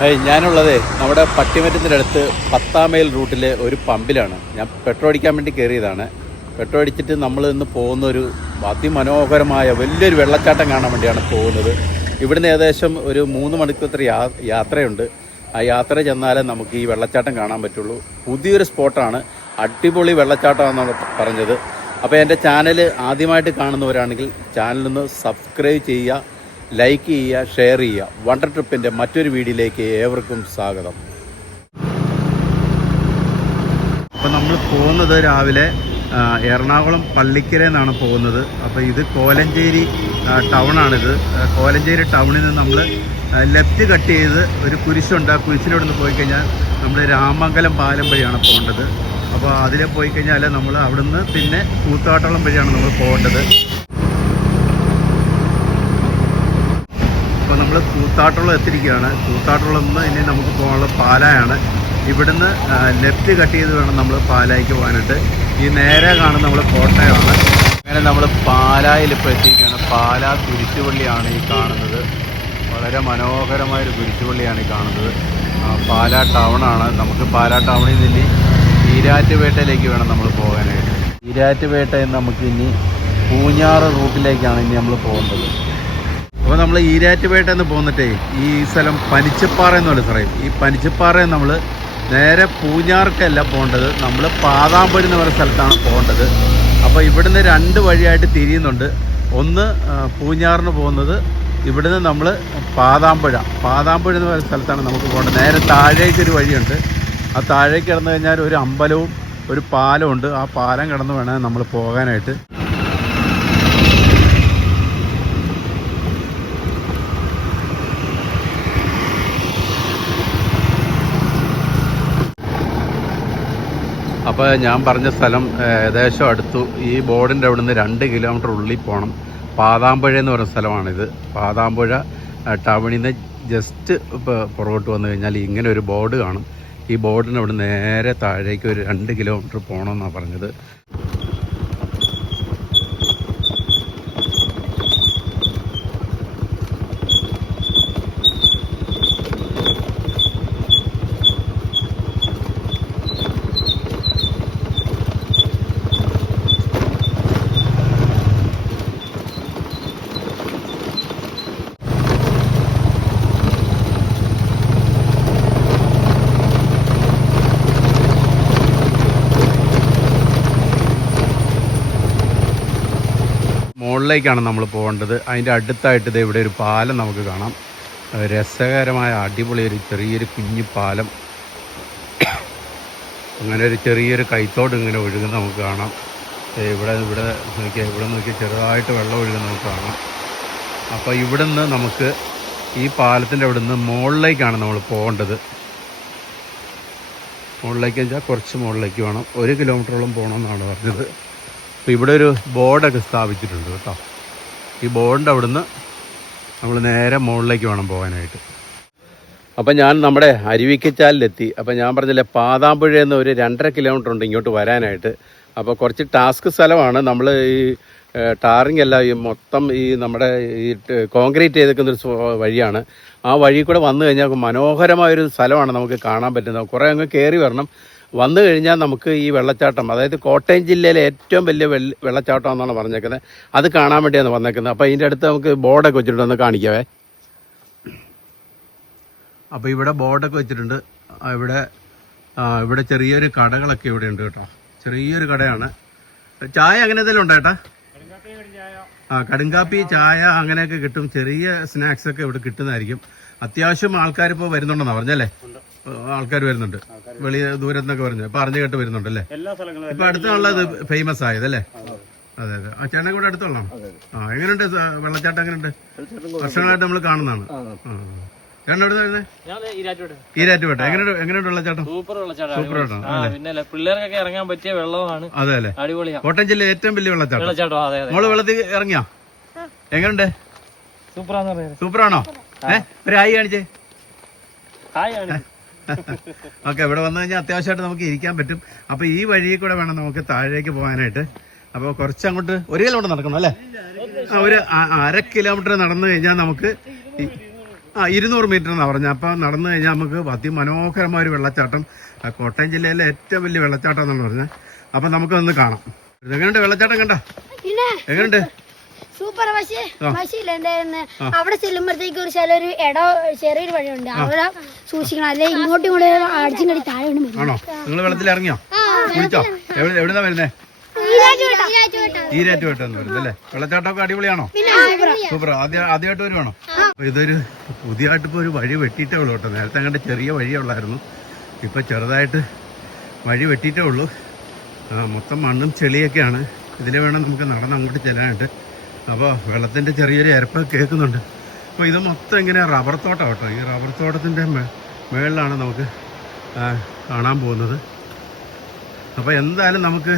ഞാനുള്ളത് നമ്മുടെ പട്ടിമറ്റത്തിൻ്റെ അടുത്ത് 10-ാം മൈൽ റൂട്ടിലെ ഒരു പമ്പിലാണ്. ഞാൻ പെട്രോൾ അടിക്കാൻ വേണ്ടി കയറിയതാണ്. പെട്രോൾ അടിച്ചിട്ട് നമ്മൾ ഇന്ന് പോകുന്ന ഒരു അതിമനോഹരമായ വലിയൊരു വെള്ളച്ചാട്ടം കാണാൻ വേണ്ടിയാണ് പോകുന്നത്. ഇവിടുന്ന് ഏകദേശം ഒരു 3 മണിക്കൂർ യാത്രയുണ്ട്. ആ യാത്ര ചെന്നാലേ നമുക്ക് ഈ വെള്ളച്ചാട്ടം കാണാൻ പറ്റുള്ളൂ. പുതിയൊരു സ്പോട്ടാണ്, അടിപൊളി വെള്ളച്ചാട്ടമാണെന്നാണ് പറഞ്ഞത്. അപ്പോൾ എൻ്റെ ചാനൽ ആദ്യമായിട്ട് കാണുന്നവരാണെങ്കിൽ ചാനലൊന്ന് സബ്സ്ക്രൈബ് ചെയ്യുക, ലൈക്ക് ചെയ്യുക, ഷെയർ ചെയ്യുക. വണ്ടർ ട്രിപ്പിൻ്റെ മറ്റൊരു വീഡിയോയിലേക്ക് ഏവർക്കും സ്വാഗതം. അപ്പോൾ നമ്മൾ പോകുന്നത് രാവിലെ എറണാകുളം പള്ളിക്കരയിൽ നിന്നാണ് പോകുന്നത്. അപ്പോൾ ഇത് കോലഞ്ചേരി ടൗണാണിത്. കോലഞ്ചേരി ടൗണിൽ നിന്ന് നമ്മൾ ലെഫ്റ്റ് കട്ട് ചെയ്ത് ഒരു കുരിശുണ്ട്. ആ കുരിശിലൂടെ നിന്ന് പോയി കഴിഞ്ഞാൽ നമ്മൾ രാമംഗലം പാലം വഴിയാണ് പോകേണ്ടത്. അപ്പോൾ അതിൽ പോയി കഴിഞ്ഞാൽ നമ്മൾ അവിടുന്ന് പിന്നെ കൂത്താട്ടോളം വഴിയാണ് നമ്മൾ പോകേണ്ടത്. അപ്പോൾ നമ്മൾ കൂത്താട്ടോളം എത്തിയിരിക്കുകയാണ്. കൂത്താട്ടോളം നിന്ന് ഇനി നമുക്ക് പോകാനുള്ള പാലായാണ്. ഇവിടുന്ന് ലെഫ്റ്റ് കട്ട് ചെയ്ത് വേണം നമ്മൾ പാലായിക്ക് പോകാനായിട്ട്. ഈ നേരെ കാണുന്ന നമ്മൾ കോട്ടയമാണ്. അങ്ങനെ നമ്മൾ പാലായിൽ ഇപ്പോൾ എത്തിയിരിക്കുകയാണ്. പാലാ കുരിശുപള്ളിയാണ് ഈ കാണുന്നത്. വളരെ മനോഹരമായൊരു കുരിശുപള്ളിയാണ് ഈ കാണുന്നത്. പാലാ ടൗണാണ്. നമുക്ക് പാലാ ടൗണിൽ നിന്ന് ഈരാറ്റുപേട്ടയിലേക്ക് വേണം നമ്മൾ പോകാനായിട്ട്. ഈരാറ്റുപേട്ടയിൽ നമുക്ക് ഇനി പൂഞ്ഞാറ് റൂട്ടിലേക്കാണ് ഇനി നമ്മൾ പോകേണ്ടത്. അപ്പോൾ നമ്മൾ ഈരാറ്റുപേട്ടയിൽ നിന്ന് പോന്നിട്ടേ ഈ സ്ഥലം പനിച്ചിപ്പാറ എന്ന് പറയുന്ന സ്ഥലം. ഈ പനിച്ചിപ്പാറയിൽ നമ്മൾ നേരെ പൂഞ്ഞാർക്കല്ല പോകേണ്ടത്, നമ്മൾ പാതാമ്പഴി എന്ന് പറയുന്ന സ്ഥലത്താണ് പോകേണ്ടത്. അപ്പോൾ ഇവിടുന്ന് 2 വഴിയായിട്ട് തിരിയുന്നുണ്ട്. ഒന്ന് പൂഞ്ഞാറിന് പോകുന്നത്, ഇവിടുന്ന് നമ്മൾ പാതാമ്പഴി എന്ന് പറയുന്ന സ്ഥലത്താണ് നമുക്ക് പോകേണ്ടത്. നേരെ താഴേക്കൊരു വഴിയുണ്ട്. ആ താഴേക്ക് കിടന്നു കഴിഞ്ഞാൽ ഒരു അമ്പലവും ഒരു പാലമുണ്ട്. ആ പാലം കിടന്ന് വേണം നമ്മൾ പോകാനായിട്ട്. അപ്പോൾ ഞാൻ പറഞ്ഞ സ്ഥലം ഏകദേശം അടുത്തു. ഈ ബോർഡിൻ്റെ അവിടെ നിന്ന് 2 കിലോമീറ്റർ ഉള്ളിൽ പോകണം. പാതാമ്പുഴ എന്ന് പറയുന്ന സ്ഥലമാണിത്. പാതാമ്പുഴ ടൗണിൽ നിന്ന് ജസ്റ്റ് ഇപ്പോൾ പുറകോട്ട് വന്നു കഴിഞ്ഞാൽ ഇങ്ങനെ ഒരു ബോർഡ് കാണും. ഈ ബോർഡിന് അവിടെ നേരെ താഴേക്ക് ഒരു 2 കിലോമീറ്റർ പോകണമെന്നാണ് പറഞ്ഞത്. മുകളിലേക്കാണ് നമ്മൾ പോകേണ്ടത്. അതിൻ്റെ അടുത്തായിട്ട് ഇത് ഇവിടെ ഒരു പാലം നമുക്ക് കാണാം. രസകരമായ അടിപൊളി ഒരു ചെറിയൊരു കുഞ്ഞു പാലം. അങ്ങനെ ഒരു ചെറിയൊരു കൈത്തോട് ഇങ്ങനെ ഒഴുകുന്ന നമുക്ക് കാണാം. ഇവിടെ നോക്കിയാൽ ചെറുതായിട്ട് വെള്ളം ഒഴുകുന്ന നമുക്ക് കാണാം. അപ്പോൾ ഇവിടെ നിന്ന് നമുക്ക് ഈ പാലത്തിൻ്റെ അവിടെ നിന്ന് മുകളിലേക്കാണ് നമ്മൾ പോകേണ്ടത്. മുകളിലേക്ക് വെച്ചാൽ കുറച്ച് മുകളിലേക്ക് വേണം. 1 കിലോമീറ്ററോളം പോകണമെന്നാണ് പറഞ്ഞത്. അപ്പോൾ ഇവിടെ ഒരു ബോർഡൊക്കെ സ്ഥാപിച്ചിട്ടുണ്ട് കേട്ടോ. ഈ ബോർഡിൻ്റെ അവിടുന്ന് നമ്മൾ നേരെ മുകളിലേക്ക് വേണം പോകാനായിട്ട്. അപ്പം ഞാൻ നമ്മുടെ അരുവിക്കച്ചാലിലെത്തി. അപ്പം ഞാൻ പറഞ്ഞില്ലേ, പാതാമ്പുഴയിൽ നിന്ന് ഒരു 2.5 കിലോമീറ്റർ ഉണ്ട് ഇങ്ങോട്ട് വരാനായിട്ട്. അപ്പോൾ കുറച്ച് ടാസ്ക് സ്ഥലമാണ്. നമ്മൾ ഈ ടാറിങ് അല്ല, ഈ മൊത്തം ഈ നമ്മുടെ ഈ കോൺക്രീറ്റ് ചെയ്തേക്കുന്നൊരു വഴിയാണ്. ആ വഴി കൂടെ വന്നു കഴിഞ്ഞാൽ മനോഹരമായൊരു സ്ഥലമാണ് നമുക്ക് കാണാൻ പറ്റുന്നത്. കുറേ അങ്ങ് കയറി വരണം. വന്നു കഴിഞ്ഞാൽ നമുക്ക് ഈ വെള്ളച്ചാട്ടം, അതായത് കോട്ടയം ജില്ലയിലെ ഏറ്റവും വലിയ വെള്ളച്ചാട്ടം എന്നാണ് പറഞ്ഞേക്കുന്നത്. അത് കാണാൻ വേണ്ടിയാണ് വന്നേക്കുന്നത്. അപ്പോൾ ഇതിൻ്റെ അടുത്ത് നമുക്ക് ബോർഡൊക്കെ വെച്ചിട്ടുണ്ടെന്ന് കാണിക്കാവേ. അപ്പോൾ ഇവിടെ ബോർഡൊക്കെ വെച്ചിട്ടുണ്ട്. ഇവിടെ ചെറിയൊരു കടകളൊക്കെ ഇവിടെ ഉണ്ട് കേട്ടോ. ചെറിയൊരു കടയാണ്. ചായ അങ്ങനെ എന്തെങ്കിലും ഉണ്ടോ ചേട്ടാ? കടുങ്കാപ്പി, ചായ അങ്ങനെയൊക്കെ കിട്ടും. ചെറിയ സ്നാക്സൊക്കെ ഇവിടെ കിട്ടുന്നതായിരിക്കും. അത്യാവശ്യം ആൾക്കാരിപ്പോൾ വരുന്നുണ്ടെന്നാണ് പറഞ്ഞല്ലേ? ആൾക്കാർ വരുന്നുണ്ട്, ദൂരത്തുനിന്നൊക്കെ പറഞ്ഞു. ഇപ്പൊ അറിഞ്ഞു കേട്ട് വരുന്നുണ്ടല്ലേ? ഇപ്പൊ അടുത്തുള്ളത് ഫേമസ് ആയതല്ലേ? അതെ അതെ. ആ ചേട്ടനെ കൂടെ അടുത്തുള്ള എങ്ങനെയുണ്ട് വെള്ളച്ചാട്ടം? എങ്ങനെയുണ്ട്? വർഷങ്ങളായിട്ട് നമ്മൾ കാണുന്നതാണ്. ചേട്ടൻ എവിടെ വരുന്നത്? ഈരാറ്റുപേട്ട. എങ്ങനെയുണ്ട് വെള്ളച്ചാട്ടം? സൂപ്പർ വെള്ളച്ചാട്ടം. പിള്ളേർക്കൊക്കെ ഇറങ്ങാൻ പറ്റിയ വെള്ളമാണ്. അതെ അല്ലേ? അടിപൊളിയാണ്. കോട്ടയം ജില്ലയിലെ ഏറ്റവും വലിയ വെള്ളച്ചാട്ടം. നമ്മള് വെള്ളത്തിൽ ഇറങ്ങിയാ എങ്ങനെയുണ്ട്? സൂപ്പറാണോ? ഒരു ഹായ് കാണിച്ചേ. ഓക്കെ. ഇവിടെ വന്നു കഴിഞ്ഞാൽ അത്യാവശ്യമായിട്ട് നമുക്ക് ഇരിക്കാൻ പറ്റും. അപ്പൊ ഈ വഴിയിൽ കൂടെ വേണം നമുക്ക് താഴേക്ക് പോകാനായിട്ട്. അപ്പോൾ കുറച്ചങ്ങോട്ട് 1 കിലോമീറ്റർ നടക്കണം അല്ലേ? ഒരു 1/2 കിലോമീറ്റർ നടന്നു കഴിഞ്ഞാൽ നമുക്ക് 200 മീറ്റർ എന്നാണ് പറഞ്ഞത്. അപ്പോൾ നടന്നു കഴിഞ്ഞാൽ നമുക്ക് അതിമനോഹരമായ ഒരു വെള്ളച്ചാട്ടം, കോട്ടയം ജില്ലയിലെ ഏറ്റവും വലിയ വെള്ളച്ചാട്ടം എന്നാണ് പറഞ്ഞത്. അപ്പം നമുക്കൊന്ന് കാണാം. എങ്ങനെയുണ്ട് വെള്ളച്ചാട്ടം? കണ്ട എങ്ങനെയുണ്ട്? സൂപ്പർ. പക്ഷേ എന്തായിരുന്നു, അവിടെ ചെല്ലുമ്പോഴത്തേക്ക് ഒരു ചെറിയൊരു വഴിയുണ്ട്, അവിടെ സൂക്ഷിക്കണം, അല്ലെ ഇങ്ങോട്ടും കൂടെ അടിച്ചും കടി താഴെ ആണോ? നിങ്ങൾ വെള്ളത്തിൽ ഇറങ്ങിയോ? കുളിച്ചോ? എവിടുന്നാ വരുന്നേ? ഈരാറ്റുപേട്ടെന്ന് വരുന്നത് അല്ലേ? വെള്ളച്ചാട്ടമൊക്കെ അടിപൊളിയാണോ? സൂപ്പർ. ആദ്യമായിട്ട് വരുവാണോ? ഇതൊരു പുതിയതായിട്ട് ഇപ്പോൾ ഒരു വഴി വെട്ടിയിട്ടേ ഉള്ളൂ കേട്ടോ. നേരത്തെ അങ്ങോട്ട് ചെറിയ വഴിയേ ഉള്ളായിരുന്നു, ഇപ്പം ചെറുതായിട്ട് വഴി വെട്ടിയിട്ടേ ഉള്ളൂ. മൊത്തം മണ്ണും ചെളിയൊക്കെയാണ്. ഇതിലെ വേണം നമുക്ക് നടന്ന് അങ്ങോട്ട് ചെല്ലാനായിട്ട്. അപ്പോൾ വെള്ളത്തിൻ്റെ ചെറിയൊരു ഇരപ്പൊക്കെ കേൾക്കുന്നുണ്ട്. അപ്പോൾ ഇത് മൊത്തം ഇങ്ങനെ റബ്ബർ തോട്ടം കേട്ടോ. ഈ റബ്ബർ തോട്ടത്തിൻ്റെ മുകളിലാണ് നമുക്ക് കാണാൻ പോകുന്നത്. അപ്പോൾ എന്തായാലും നമുക്ക്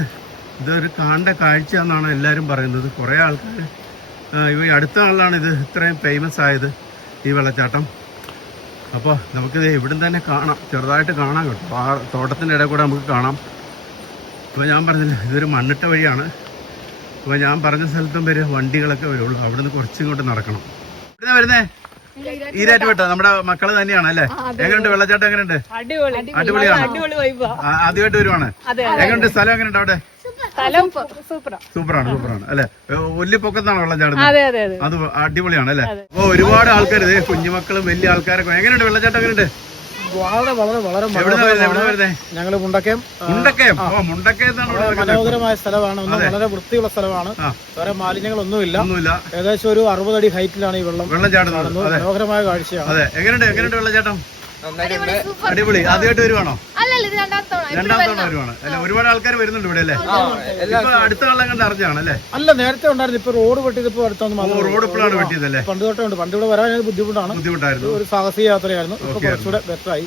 ഇതൊരു കാണേണ്ട കാഴ്ച എന്നാണ് എല്ലാവരും പറയുന്നത്. കുറേ ആൾക്കാർ ഈ അടുത്ത നാളിലാണ് ഇത് ഇത്രയും ഫേമസ് ആയത്, ഈ വെള്ളച്ചാട്ടം. അപ്പോൾ നമുക്കിത് ഇവിടുന്ന് തന്നെ കാണാം, ചെറുതായിട്ട് കാണാം കേട്ടോ. ആ തോട്ടത്തിൻ്റെ ഇടയിൽ കൂടെ നമുക്ക് കാണാം. അപ്പോൾ ഞാൻ പറഞ്ഞില്ല, ഇതൊരു മണ്ണിട്ട വഴിയാണ്. അപ്പോൾ ഞാൻ പറഞ്ഞ സ്ഥലത്തും വരെ വണ്ടികളൊക്കെ വരുള്ളൂ. അവിടുന്ന് കുറച്ചിങ്ങോട്ട് നടക്കണം. ഇവിടുന്ന് വരുന്നേ ഈരാറ്റുപേട്ട നമ്മുടെ മക്കള് തന്നെയാണ് അല്ലേ? എങ്ങനെയുണ്ട് വെള്ളച്ചാട്ടം? എങ്ങനെയുണ്ട്? അടിപൊളിയാണ്. ആദ്യമായിട്ട് വരുവാണ്. എങ്ങനെയുണ്ട് സ്ഥലം? എങ്ങനെയുണ്ട് അവിടെ? സൂപ്പറാണ് അല്ലെ? ഒല്ലിപ്പൊക്കത്താണ് വെള്ളം ചാടുന്നത്. അത് അടിപൊളിയാണ് അല്ലെ? അപ്പൊ ഒരുപാട് ആൾക്കാർ, കുഞ്ഞുമക്കളും വലിയ ആൾക്കാരൊക്കെ. എങ്ങനെയുണ്ട് വെള്ളച്ചാട്ടം? എങ്ങനെയുണ്ട്? ഞങ്ങള് മുണ്ടക്കയം മനോഹരമായ സ്ഥലമാണ്. വളരെ വൃത്തിയുള്ള സ്ഥലമാണ്. വേറെ മാലിന്യങ്ങളൊന്നുമില്ല. ഏകദേശം ഒരു 60 അടി ഹൈറ്റിലാണ് ഈ വെള്ളം ചാടുന്നത്. മനോഹരമായ കാഴ്ചയാണ്. എങ്ങനെയുണ്ട് വെള്ളച്ചാട്ടം? അടിപൊളി. ആദ്യമായിട്ട് വരുവാണോ? രണ്ടാമത്തെ വരുവാണ് അല്ലെ? ഒരുപാട് ആൾക്കാർ വരുന്നുണ്ട് ഇവിടെ അല്ലേ? ഇപ്പൊ അടുത്ത കാലം കണ്ട് അറിഞ്ഞാണ് അല്ലേ? അല്ല, നേരത്തെ ഉണ്ടായിരുന്നു. ഇപ്പൊ റോഡ് വെട്ടിയത് ഇപ്പൊ അടുത്തൊന്നും. റോഡ് ഇപ്പോഴാണ് വെട്ടിയതല്ലേ? പണ്ട് തൊട്ടുണ്ട്. പണ്ട് ഇവിടെ വരാൻ ബുദ്ധിമുട്ടായിരുന്നു. ഒരു സാഹസിക യാത്രയായിരുന്നു. കുറച്ചുകൂടെ ബെറ്ററായി.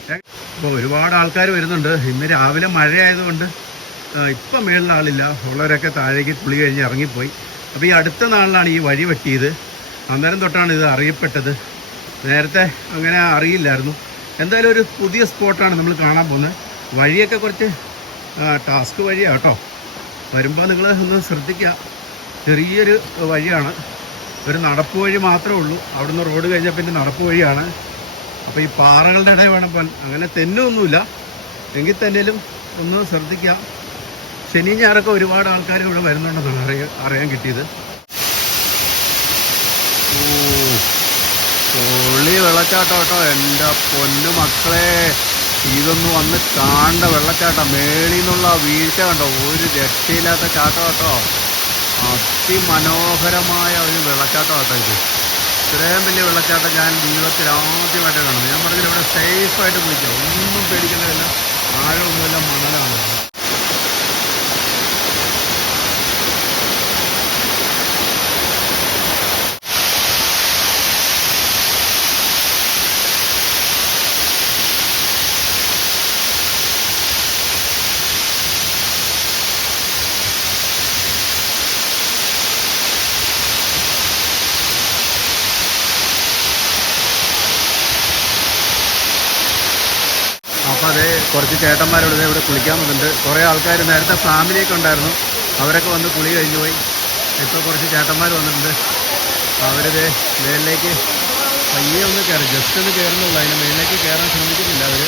ഇപ്പൊ ഒരുപാട് ആൾക്കാർ വരുന്നുണ്ട്. ഇന്ന് രാവിലെ മഴയായതുകൊണ്ട് ഇപ്പൊ മേളിൽ ആളില്ല. ഉള്ളവരൊക്കെ താഴേക്ക് കുളി കഴിഞ്ഞ് ഇറങ്ങിപ്പോയി. അപ്പൊ ഈ അടുത്ത നാളിലാണ് ഈ വഴി വെട്ടിയത്. അന്നേരം തൊട്ടാണ് ഇത് അറിയപ്പെട്ടത്. നേരത്തെ അങ്ങനെ അറിയില്ലായിരുന്നു. എന്തായാലും ഒരു പുതിയ സ്പോട്ടാണ് നമ്മൾ കാണാൻ പോകുന്നത്. വഴിയൊക്കെ കുറച്ച് ടാസ്ക് വഴിയാണ് കേട്ടോ. വരുമ്പോൾ നിങ്ങൾ ഒന്ന് ശ്രദ്ധിക്കുക. ചെറിയൊരു വഴിയാണ്, ഒരു നടപ്പ് വഴി മാത്രമേ ഉള്ളൂ. അവിടുന്ന് റോഡ് കഴിഞ്ഞാൽ പിന്നെ നടപ്പ് വഴിയാണ്. അപ്പോൾ ഈ പാറകളുടെ ഇടയിൽ വേണം, അങ്ങനെ തെന്നൊന്നുമില്ല. എങ്കിൽ തന്നെയും ഒന്ന് ശ്രദ്ധിക്കുക. ശനി ഞായറൊക്കെ ഒരുപാട് ആൾക്കാർ ഇവിടെ വരുന്നുണ്ടെന്നാണ് അറിയാൻ കിട്ടിയത്. പൊള്ളി വെള്ളച്ചാട്ടം കേട്ടോ. എൻ്റെ പൊന്നു മക്കളെ, ഇതൊന്നും വന്ന് കാണേണ്ട വെള്ളച്ചാട്ടം. മേളിൽ നിന്നുള്ള വീഴ്ച കണ്ടോ, ഒരു രക്ഷയില്ലാത്ത ചാട്ടം കേട്ടോ. അതിമനോഹരമായ ഒരു വെള്ളച്ചാട്ടം കേട്ടോ ഇത്. ഇത്രയും വലിയ വെള്ളച്ചാട്ടം ഞാൻ ജീവിതത്തിൽ ആദ്യമായിട്ട് കാണുന്നത്. ഞാൻ പറഞ്ഞില്ല, ഇവിടെ സേഫായിട്ട് കുളിക്കാം, ഒന്നും പേടിക്കേണ്ടതില്ല. ആഴമൊന്നുമില്ല, മണലാണ്. അപ്പോൾ അതേ കുറച്ച് ചേട്ടന്മാരുടെ ഇവിടെ കുളിക്കാൻ വന്നിട്ടുണ്ട്. കുറേ ആൾക്കാർ നേരത്തെ ഫാമിലിയൊക്കെ ഉണ്ടായിരുന്നു, അവരൊക്കെ വന്ന് കുളി കഴിഞ്ഞു പോയി. ഇപ്പോൾ കുറച്ച് ചേട്ടന്മാർ വന്നിട്ടുണ്ട്. അവരിത് മേളിലേക്ക് പയ്യെ ഒന്ന് കയറി, ജസ്റ്റ് ഒന്ന് കയറുന്നുള്ളൂ. അതിന് മേളിലേക്ക് കയറാൻ ശ്രമിക്കുന്നില്ല അവർ.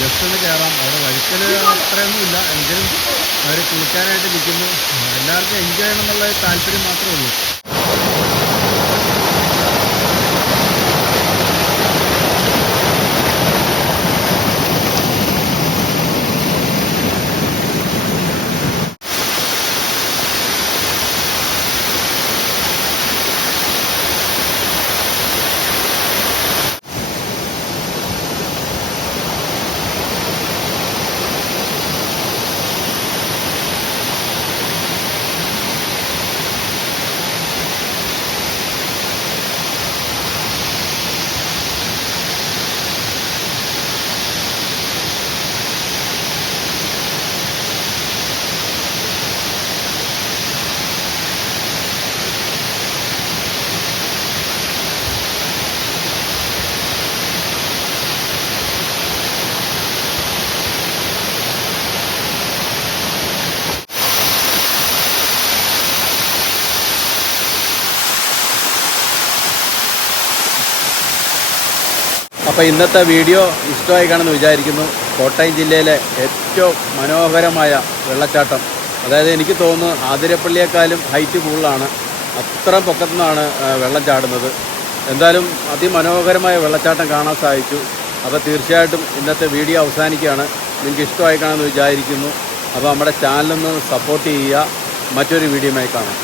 ജസ്റ്റ് ഒന്ന് കയറാം. അവിടെ വഴുക്കൽ അത്രയൊന്നുമില്ല, എങ്കിലും അവർ കുളിക്കാനായിട്ട് നിൽക്കുന്നു. എല്ലാവർക്കും എൻജോയ് ചെയ്യണം എന്നുള്ള താല്പര്യം മാത്രമേ ഉള്ളൂ. അപ്പോൾ ഇന്നത്തെ വീഡിയോ ഇഷ്ടമായി കാണുമെന്ന് വിചാരിക്കുന്നു. കോട്ടയം ജില്ലയിലെ ഏറ്റവും മനോഹരമായ വെള്ളച്ചാട്ടം, അതായത് എനിക്ക് തോന്നുന്നു ആതിരപ്പള്ളിയേക്കാളും ഹൈറ്റ് കൂടുതലാണ്, അത്ര പൊക്കത്തു നിന്നാണ് വെള്ളം ചാടുന്നത്. എന്തായാലും അതിമനോഹരമായ വെള്ളച്ചാട്ടം കാണാൻ സാധിച്ചു. അപ്പോൾ തീർച്ചയായിട്ടും ഇന്നത്തെ വീഡിയോ അവസാനിക്കുകയാണ്. നിങ്ങൾക്ക് ഇഷ്ടമായി കാണുമെന്ന് വിചാരിക്കുന്നു. അപ്പോൾ നമ്മുടെ ചാനലൊന്ന് സപ്പോർട്ട് ചെയ്യുക. മറ്റൊരു വീഡിയോയുമായി കാണാം.